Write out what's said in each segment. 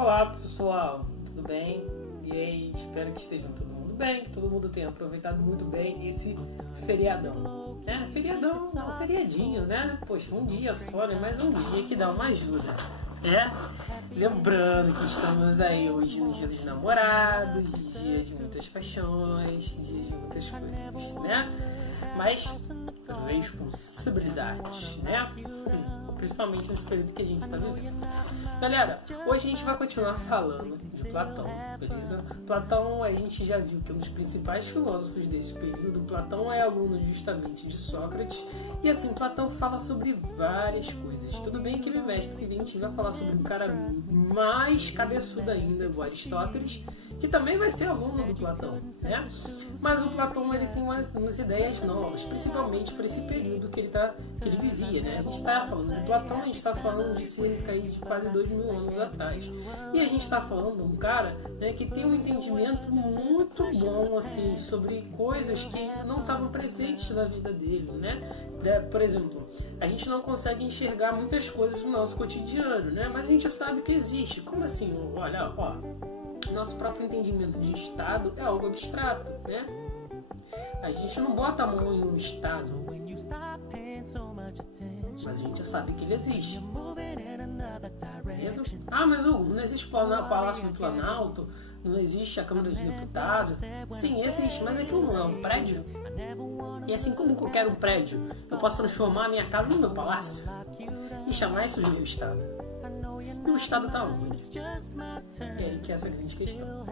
Olá pessoal, tudo bem? E aí, espero que estejam todo mundo bem, que todo mundo tenha aproveitado muito bem esse feriadão. Feriadão, não, feriadinho, né? Poxa, um dia só, né? Mas um dia que dá uma ajuda, né? Lembrando que estamos aí hoje no Dia dos Namorados, dia de muitas paixões, dia de muitas coisas, né? Mas responsabilidades, né? Principalmente nesse período que a gente está vivendo. Galera, hoje a gente vai continuar falando de Platão, beleza? Platão, a gente já viu que é um dos principais filósofos desse período. Platão é aluno justamente de Sócrates. E assim, Platão fala sobre várias coisas. Tudo bem que no mestre que vem a gente vai falar sobre um cara mais cabeçudo ainda, o Aristóteles, que também vai ser aluno do Platão, né? Mas o Platão, ele tem umas ideias novas, principalmente para esse período que ele vivia, né? A gente está falando de Platão, a gente está falando de cerca de quase 2000 anos atrás. E a gente está falando de um cara, né, que tem um entendimento muito bom assim, sobre coisas que não estavam presentes na vida dele, né? Por exemplo, a gente não consegue enxergar muitas coisas no nosso cotidiano, né? Mas a gente sabe que existe. Como assim? Olha, nosso próprio entendimento de estado é algo abstrato, né? A gente não bota a mão em um estado, mas a gente sabe que ele existe. Beleza? Mas não existe o Palácio do Planalto, não existe a Câmara dos Deputados. Sim, existe, mas aquilo não é um prédio. E assim como qualquer um prédio, eu posso transformar a minha casa no meu palácio e chamar isso de meu estado. E o Estado está onde? É aí que é essa grande questão.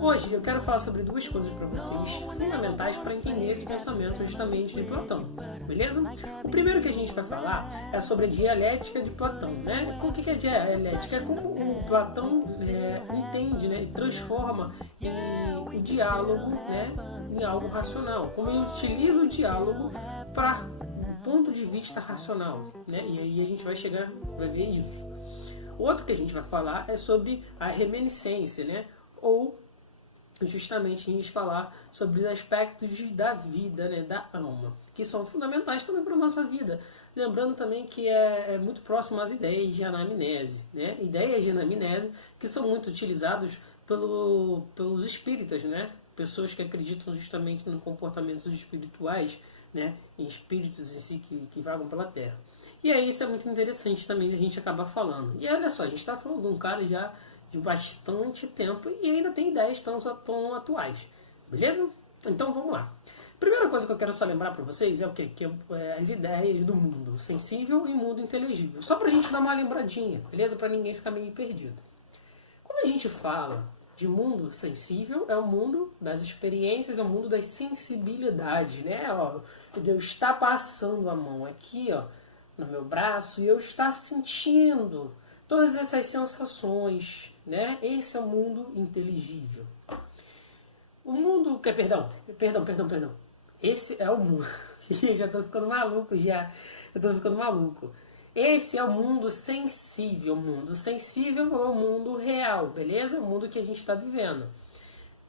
Hoje eu quero falar sobre duas coisas para vocês, fundamentais para entender esse pensamento justamente de Platão, beleza? O primeiro que a gente vai falar é sobre a dialética de Platão, né? O que é dialética? É como o Platão entende, né? Ele transforma o diálogo, né, em algo racional, como ele utiliza o diálogo para o ponto de vista racional, né? E aí a gente vai ver isso. Outro que a gente vai falar é sobre a reminiscência, né? Ou justamente a gente falar sobre os aspectos da vida, né? Da alma, que são fundamentais também para a nossa vida. Lembrando também que é muito próximo às ideias de anamnese, né? Ideias de anamnese que são muito utilizados pelos espíritas, né? Pessoas que acreditam justamente em comportamentos espirituais, né? Em espíritos em si que vagam pela Terra. E aí isso é muito interessante também a gente acabar falando. E olha só, a gente está falando de um cara já de bastante tempo e ainda tem ideias tão atuais. Beleza? Então vamos lá. Primeira coisa que eu quero só lembrar para vocês é o quê? Que é as ideias do mundo sensível e mundo inteligível. Só para a gente dar uma lembradinha, beleza? Para ninguém ficar meio perdido. Quando a gente fala de mundo sensível, é o mundo das experiências, é o mundo das sensibilidades, né? Deus está passando a mão aqui, no meu braço, e eu estar sentindo todas essas sensações, né? Esse é o mundo inteligível. O mundo... Perdão. Esse é o mundo... já estou ficando maluco, Esse é o mundo sensível. O mundo sensível é o mundo real, beleza? O mundo que a gente está vivendo.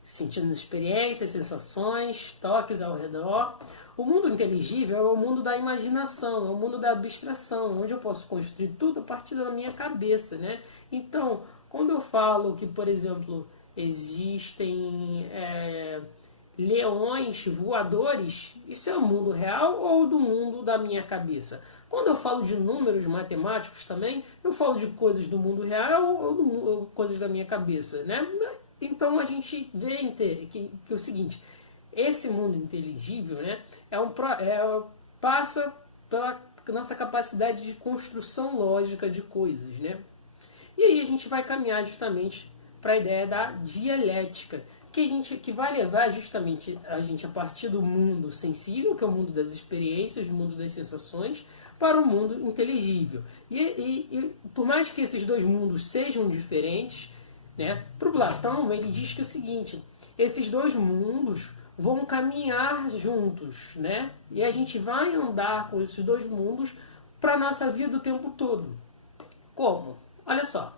Sentindo experiências, sensações, toques ao redor. O mundo inteligível é o mundo da imaginação, é o mundo da abstração, onde eu posso construir tudo a partir da minha cabeça, né? Então, quando eu falo que, por exemplo, existem leões voadores, isso é o mundo real ou do mundo da minha cabeça? Quando eu falo de números matemáticos também, eu falo de coisas do mundo real ou coisas da minha cabeça, né? Então a gente vê que é o seguinte, esse mundo inteligível, né, passa pela nossa capacidade de construção lógica de coisas, né? E aí a gente vai caminhar justamente para a ideia da dialética, que vai levar justamente a gente a partir do mundo sensível, que é o mundo das experiências, o mundo das sensações, para o mundo inteligível. E por mais que esses dois mundos sejam diferentes, né, para o Platão ele diz que é o seguinte, esses dois mundos vão caminhar juntos, né? E a gente vai andar com esses dois mundos para a nossa vida o tempo todo. Como? Olha só.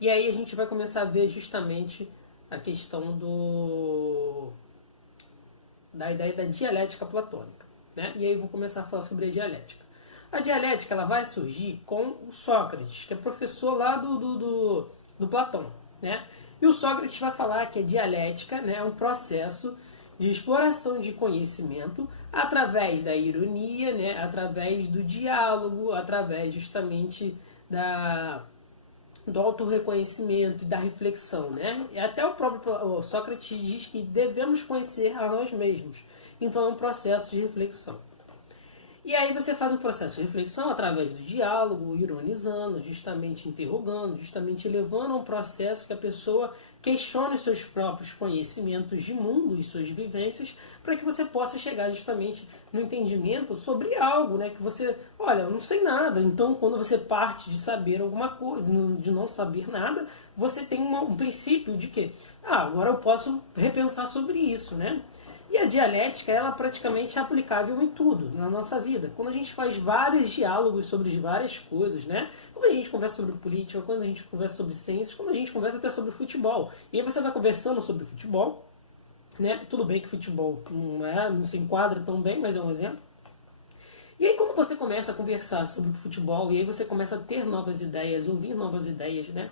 E aí a gente vai começar a ver justamente a questão da ideia da dialética platônica, né? E aí eu vou começar a falar sobre a dialética. A dialética ela vai surgir com o Sócrates, que é professor lá do Platão, né? E o Sócrates vai falar que a dialética, né, é um processo de exploração de conhecimento através da ironia, né, através do diálogo, através justamente do autorreconhecimento e da reflexão, né? E até o próprio Sócrates diz que devemos conhecer a nós mesmos. Então é um processo de reflexão. E aí você faz um processo de reflexão através do diálogo, ironizando, justamente interrogando, justamente levando a um processo que a pessoa questione os seus próprios conhecimentos de mundo e suas vivências, para que você possa chegar justamente no entendimento sobre algo, né? Que você, olha, eu não sei nada. Então, quando você parte de saber alguma coisa, de não saber nada, você tem um princípio de que, agora eu posso repensar sobre isso, né? E a dialética, ela praticamente é aplicável em tudo na nossa vida. Quando a gente faz vários diálogos sobre várias coisas, né? Quando a gente conversa sobre política, quando a gente conversa sobre ciências, quando a gente conversa até sobre futebol. E aí você vai conversando sobre futebol, né? Tudo bem que futebol não se enquadra tão bem, mas é um exemplo. E aí quando você começa a conversar sobre futebol, e aí você começa a ter novas ideias, ouvir novas ideias, né?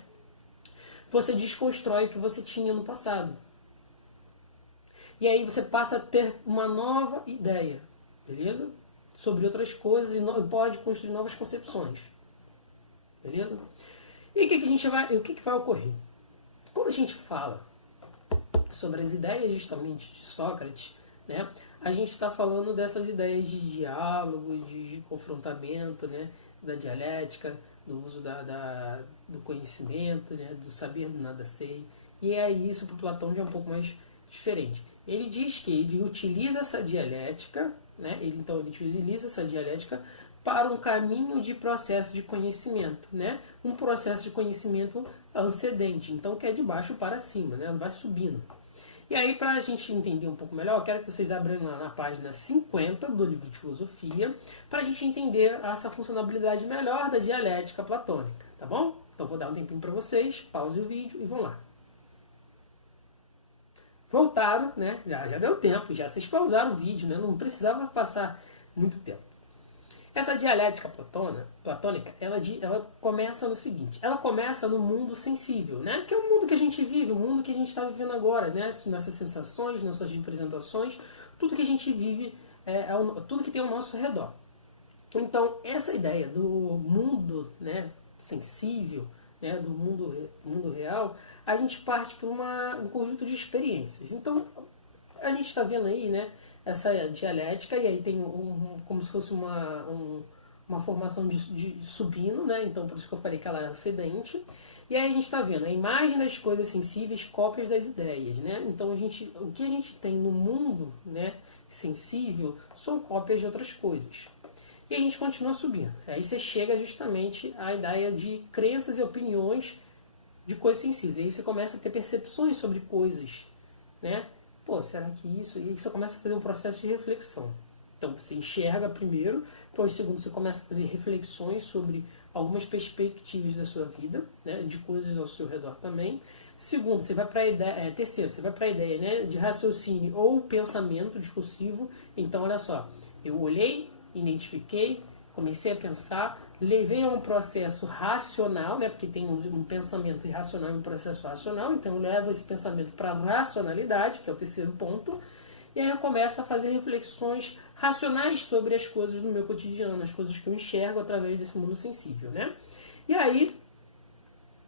Você desconstrói o que você tinha no passado. E aí você passa a ter uma nova ideia, beleza? Sobre outras coisas e pode construir novas concepções, beleza? E o que vai ocorrer? Quando a gente fala sobre as ideias justamente de Sócrates, né, a gente está falando dessas ideias de diálogo, de confrontamento, né, da dialética, do uso do conhecimento, né, do saber do nada sei. E aí isso para Platão já é um pouco mais diferente. Ele diz que ele utiliza essa dialética, né? Ele utiliza essa dialética para um caminho de processo de conhecimento, né? Um processo de conhecimento ascendente, então que é de baixo para cima, né? Vai subindo. E aí, para a gente entender um pouco melhor, eu quero que vocês abram lá na página 50 do livro de filosofia, para a gente entender essa funcionalidade melhor da dialética platônica, tá bom? Então vou dar um tempinho para vocês, pause o vídeo e vão lá. Voltaram, né? Já deu tempo, já vocês pausaram o vídeo, né? Não precisava passar muito tempo. Essa dialética platônica, ela começa no seguinte, ela começa no mundo sensível, né? Que é o mundo que a gente vive, o mundo que a gente está vivendo agora, né? Nossas sensações, nossas representações, tudo que a gente vive, tudo que tem ao nosso redor. Então, essa ideia do mundo, né, sensível, né, do mundo real, a gente parte por um conjunto de experiências. Então, a gente está vendo aí, né, essa dialética, e aí tem como se fosse uma formação de subindo, né, então por isso que eu falei que ela é ascendente. E aí a gente está vendo a imagem das coisas sensíveis, cópias das ideias, né? Então o que a gente tem no mundo, né, sensível são cópias de outras coisas. E a gente continua subindo. Aí você chega justamente à ideia de crenças e opiniões de coisas sensíveis. E aí você começa a ter percepções sobre coisas, né? Pô, será que isso? E aí você começa a fazer um processo de reflexão. Então você enxerga primeiro, depois segundo você começa a fazer reflexões sobre algumas perspectivas da sua vida, né? De coisas ao seu redor também. Segundo, você vai para a ideia, terceiro, você vai para a ideia, né, de raciocínio ou pensamento discursivo. Então, olha só, eu olhei, identifiquei, comecei a pensar, levei a um processo racional, né, porque tem um pensamento irracional e um processo racional, então eu levo esse pensamento para a racionalidade, que é o terceiro ponto, e aí eu começo a fazer reflexões racionais sobre as coisas do meu cotidiano, as coisas que eu enxergo através desse mundo sensível, né? E aí,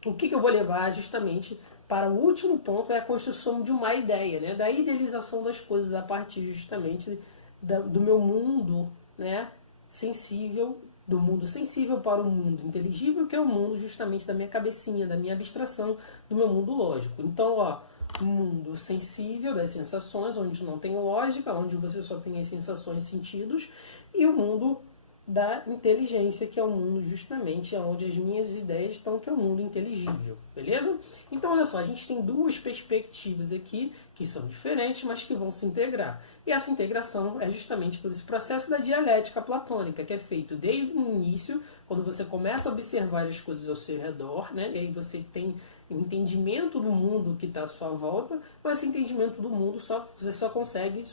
o que eu vou levar justamente para o último ponto é a construção de uma ideia, né, da idealização das coisas a partir justamente do meu mundo, né, sensível, do mundo sensível para o mundo inteligível, que é o mundo justamente da minha cabecinha, da minha abstração, do meu mundo lógico. Então, ó, o mundo sensível das sensações, onde não tem lógica, onde você só tem as sensações e sentidos, e o mundo da inteligência, que é o mundo justamente onde as minhas ideias estão, que é o mundo inteligível, beleza? Então, olha só, a gente tem duas perspectivas aqui, que são diferentes, mas que vão se integrar. E essa integração é justamente por esse processo da dialética platônica, que é feito desde o início, quando você começa a observar as coisas ao seu redor, né? E aí você tem o entendimento do mundo que está à sua volta, mas esse entendimento do mundo você só consegue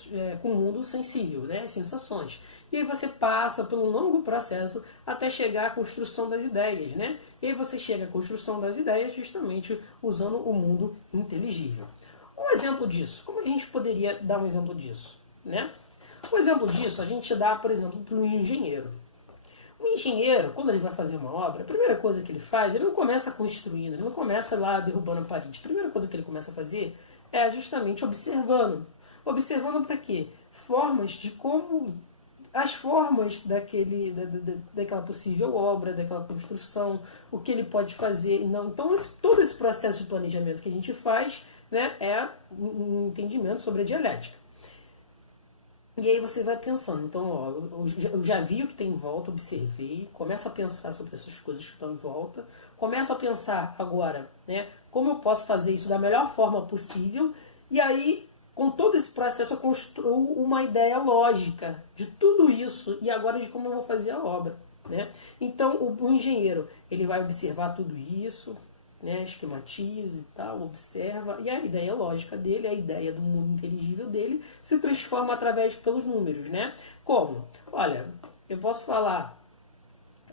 com o mundo sensível, né? As sensações. e aí você passa por um longo processo até chegar à construção das ideias, né? E aí você chega à construção das ideias justamente usando o mundo inteligível. Um exemplo disso, como a gente poderia dar um exemplo disso, né? Um exemplo disso a gente dá, por exemplo, para um engenheiro. O engenheiro, quando ele vai fazer uma obra, a primeira coisa que ele faz, ele não começa construindo, ele não começa lá derrubando a parede. A primeira coisa que ele começa a fazer é justamente observando. Observando para quê? Formas de como... As formas daquela possível obra, daquela construção, o que ele pode fazer e não. Então, todo esse processo de planejamento que a gente faz, né, é um entendimento sobre a dialética. E aí você vai pensando, então, ó, eu já vi o que tem em volta, observei, começo a pensar sobre essas coisas que estão em volta, começo a pensar agora, né, como eu posso fazer isso da melhor forma possível, e aí, com todo esse processo, eu construo uma ideia lógica de tudo isso, e agora de como eu vou fazer a obra, né? Então, o engenheiro, ele vai observar tudo isso, né, esquematiza e tal, observa, e a ideia lógica dele, a ideia do mundo inteligível dele, se transforma através pelos números, né? Como? Olha, eu posso falar,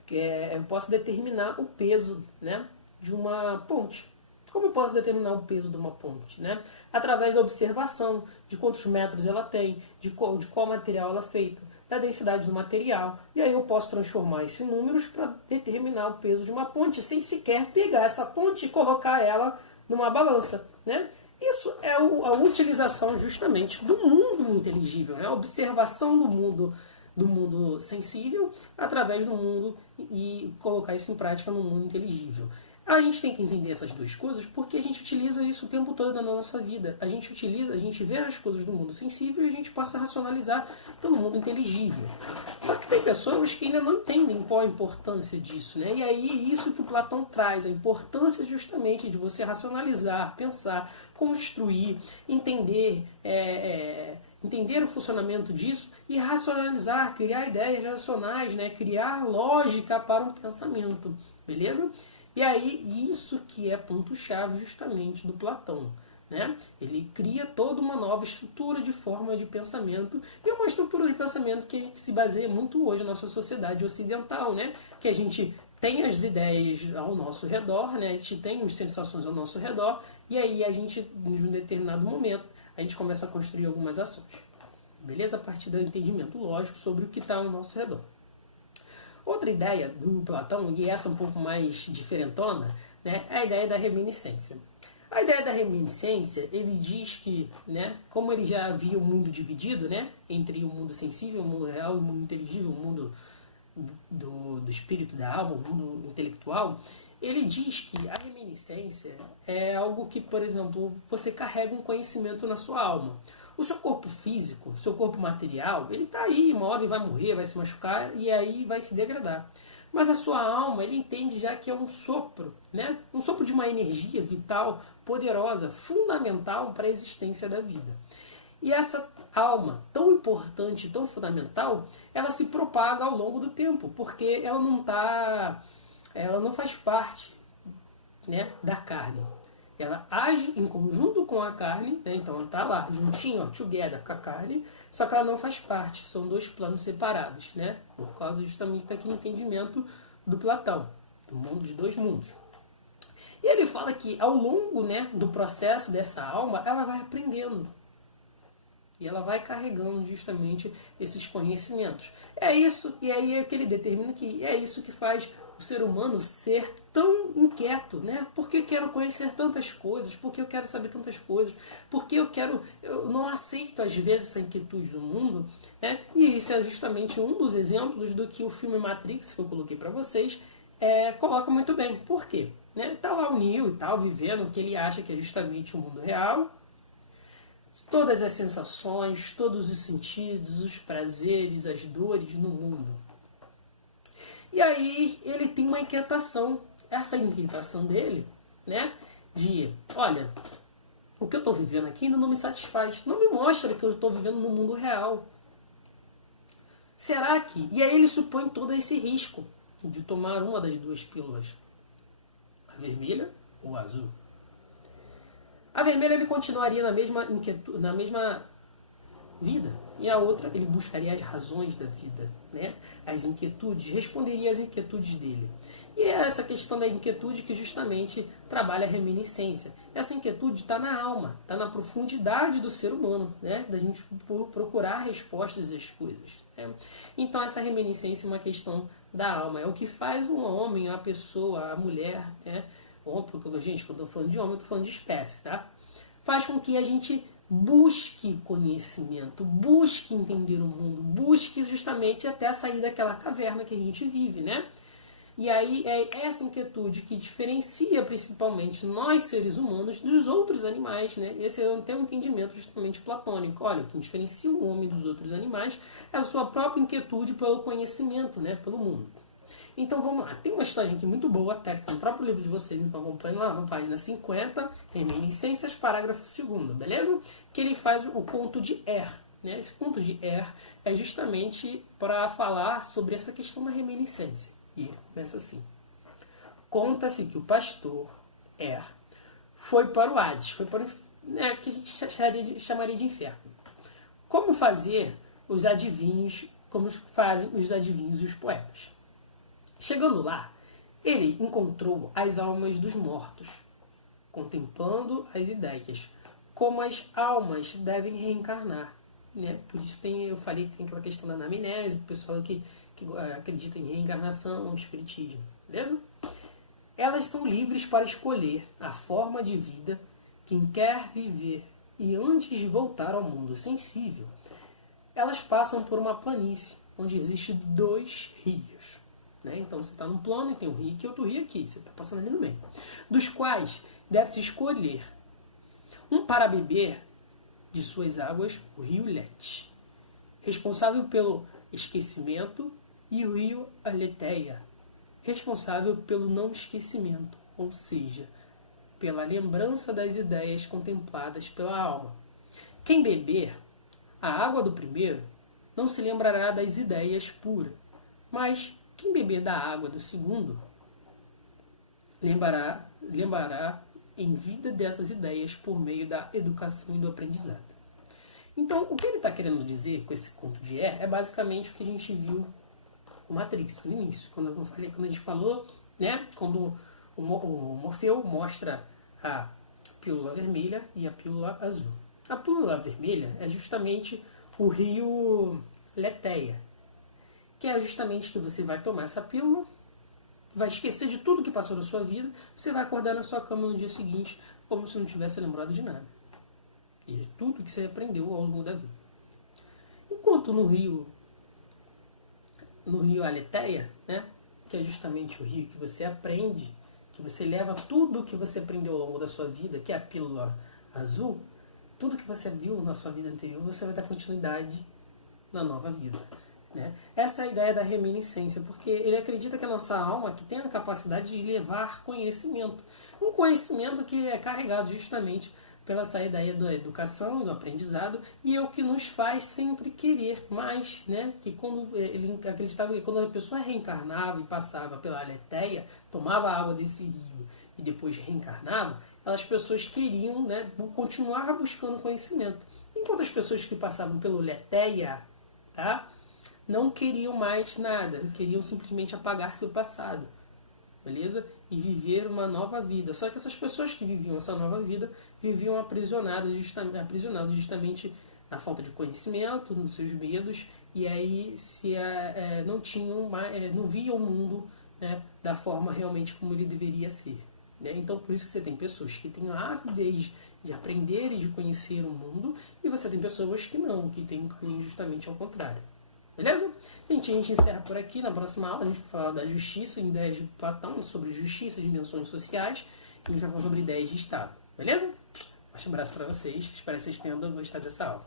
eu posso determinar o peso, né, de uma ponte. Como eu posso determinar o peso de uma ponte, né? Através da observação de quantos metros ela tem, de qual material ela é feita, da densidade do material. E aí eu posso transformar esses números para determinar o peso de uma ponte, sem sequer pegar essa ponte e colocar ela numa balança, né? Isso é a utilização justamente do mundo inteligível, né? A observação do mundo sensível através do mundo e colocar isso em prática no mundo inteligível. A gente tem que entender essas duas coisas porque a gente utiliza isso o tempo todo na nossa vida. A gente vê as coisas do mundo sensível e a gente passa a racionalizar pelo mundo inteligível. Só que tem pessoas que ainda não entendem qual a importância disso, né? E aí é isso que o Platão traz, a importância justamente de você racionalizar, pensar, construir, entender o funcionamento disso e racionalizar, criar ideias racionais, né? Criar lógica para um pensamento, beleza? E aí, isso que é ponto-chave justamente do Platão, né? Ele cria toda uma nova estrutura de forma de pensamento e uma estrutura de pensamento que se baseia muito hoje na nossa sociedade ocidental, né? Que a gente tem as ideias ao nosso redor, né? A gente tem as sensações ao nosso redor e aí a gente, em um determinado momento, a gente começa a construir algumas ações. Beleza? A partir do entendimento lógico sobre o que está ao nosso redor. Outra ideia do Platão, e essa um pouco mais diferentona, né, é a ideia da reminiscência. A ideia da reminiscência, ele diz que, né, como ele já via o mundo dividido, né, entre o mundo sensível, o mundo real, o mundo inteligível, o mundo do espírito, da alma, o mundo intelectual, ele diz que a reminiscência é algo que, por exemplo, você carrega um conhecimento na sua alma. O seu corpo físico, o seu corpo material, ele está aí, uma hora ele vai morrer, vai se machucar e aí vai se degradar. Mas a sua alma, ele entende já que é um sopro, né? Um sopro de uma energia vital, poderosa, fundamental para a existência da vida. E essa alma, tão importante, tão fundamental, ela se propaga ao longo do tempo, porque ela não faz parte, né, da carne. Ela age em conjunto com a carne, né? Então ela está lá, juntinho, ó, together com a carne, só que ela não faz parte, são dois planos separados, né? Por causa justamente daquele entendimento do Platão, do mundo de dois mundos. E ele fala que ao longo, né, do processo dessa alma, ela vai aprendendo. E ela vai carregando justamente esses conhecimentos. É isso, e aí é que ele determina que é isso que faz o ser humano ser tão inquieto, né? Porque eu quero conhecer tantas coisas, porque eu quero saber tantas coisas, porque eu não aceito às vezes essa inquietude do mundo, né? E isso é justamente um dos exemplos do que o filme Matrix, que eu coloquei para vocês, coloca muito bem. Por quê? Né? Tá lá o Neo e tal, vivendo o que ele acha que é justamente o mundo real, todas as sensações, todos os sentidos, os prazeres, as dores no mundo. E aí ele tem uma inquietação. Essa inquietação dele, né, de, olha, o que eu estou vivendo aqui ainda não me satisfaz. Não me mostra que eu estou vivendo no mundo real. Será que... E aí ele supõe todo esse risco de tomar uma das duas pílulas. A vermelha ou a azul. A vermelha ele continuaria na mesma vida. E a outra, ele buscaria as razões da vida, né? As inquietudes, responderia às inquietudes dele. E é essa questão da inquietude que justamente trabalha a reminiscência. Essa inquietude está na alma, está na profundidade do ser humano, né? Da gente procurar respostas às coisas. Né? Então essa reminiscência é uma questão da alma, é o que faz um homem, a pessoa, a mulher, né? Porque, gente, quando eu estou falando de homem, eu estou falando de espécie, tá? Faz com que a gente busque conhecimento, busque entender o mundo, busque justamente até sair daquela caverna que a gente vive, né? E aí é essa inquietude que diferencia principalmente nós, seres humanos, dos outros animais, né? Esse é até um entendimento justamente platônico. Olha, o que diferencia o homem dos outros animais é a sua própria inquietude pelo conhecimento, né? Pelo mundo. Então vamos lá, tem uma historinha aqui muito boa, até que tá no próprio livro de vocês, então acompanhem lá na página 50, Reminiscências, parágrafo 2º, beleza? Que ele faz o conto de Er. Né? Esse conto de Er é justamente para falar sobre essa questão da reminiscência. E começa assim. Conta-se que o pastor Er foi para o Hades, foi para o que a gente chamaria de inferno. Como fazer os adivinhos, como fazem os adivinhos e os poetas. Chegando lá, ele encontrou as almas dos mortos, contemplando as ideias, como as almas devem reencarnar. Né? Por isso eu falei que tem aquela questão da anamnese, o pessoal que acredita em reencarnação, espiritismo, beleza? Elas são livres para escolher a forma de vida quem quer viver, e antes de voltar ao mundo sensível, elas passam por uma planície, onde existem 2 rios. Né? Então você está num plano e tem um rio aqui e outro rio aqui, você está passando ali no meio, dos quais deve-se escolher um para beber de suas águas, o rio Lete, responsável pelo esquecimento, e o rio Aletheia, responsável pelo não esquecimento, ou seja, pela lembrança das ideias contempladas pela alma. Quem beber a água do primeiro não se lembrará das ideias puras, mas quem beber da água do segundo lembrará em vida dessas ideias por meio da educação e do aprendizado. Então, o que ele está querendo dizer com esse conto de Er é basicamente o que a gente viu com Matrix no início, quando a gente falou, né, quando o Morfeu mostra a pílula vermelha e a pílula azul. A pílula vermelha é justamente o rio Leteia, que é justamente que você vai tomar essa pílula, vai esquecer de tudo que passou na sua vida, você vai acordar na sua cama no dia seguinte como se não tivesse lembrado de nada. E de tudo que você aprendeu ao longo da vida. Enquanto no rio Aletheia, né, que é justamente o rio que você aprende, que você leva tudo que você aprendeu ao longo da sua vida, que é a pílula azul, tudo que você viu na sua vida anterior, você vai dar continuidade na nova vida. Né? Essa é a ideia da reminiscência, porque ele acredita que a nossa alma que tem a capacidade de levar conhecimento. Um conhecimento que é carregado justamente pela essa ideia da educação, do aprendizado, e é o que nos faz sempre querer mais. Né? Que quando ele acreditava que quando a pessoa reencarnava e passava pela Aletheia, tomava a água desse rio e depois reencarnava, as pessoas queriam, né, continuar buscando conhecimento. Enquanto as pessoas que passavam pelo Letheia, tá, não queriam mais nada, queriam simplesmente apagar seu passado, beleza? E viver uma nova vida. Só que essas pessoas que viviam essa nova vida viviam aprisionadas justamente na falta de conhecimento, nos seus medos, e aí não tinham mais, não viam o mundo, né, da forma realmente como ele deveria ser. Né? Então por isso que você tem pessoas que têm a avidez de aprender e de conhecer o mundo, e você tem pessoas que não, que têm um caminho justamente ao contrário. Beleza? Gente, a gente encerra por aqui. Na próxima aula a gente vai falar da justiça, em ideias de Platão, sobre justiça e dimensões sociais. E a gente vai falar sobre ideias de Estado. Beleza? Um abraço para vocês. Espero que vocês tenham gostado dessa aula.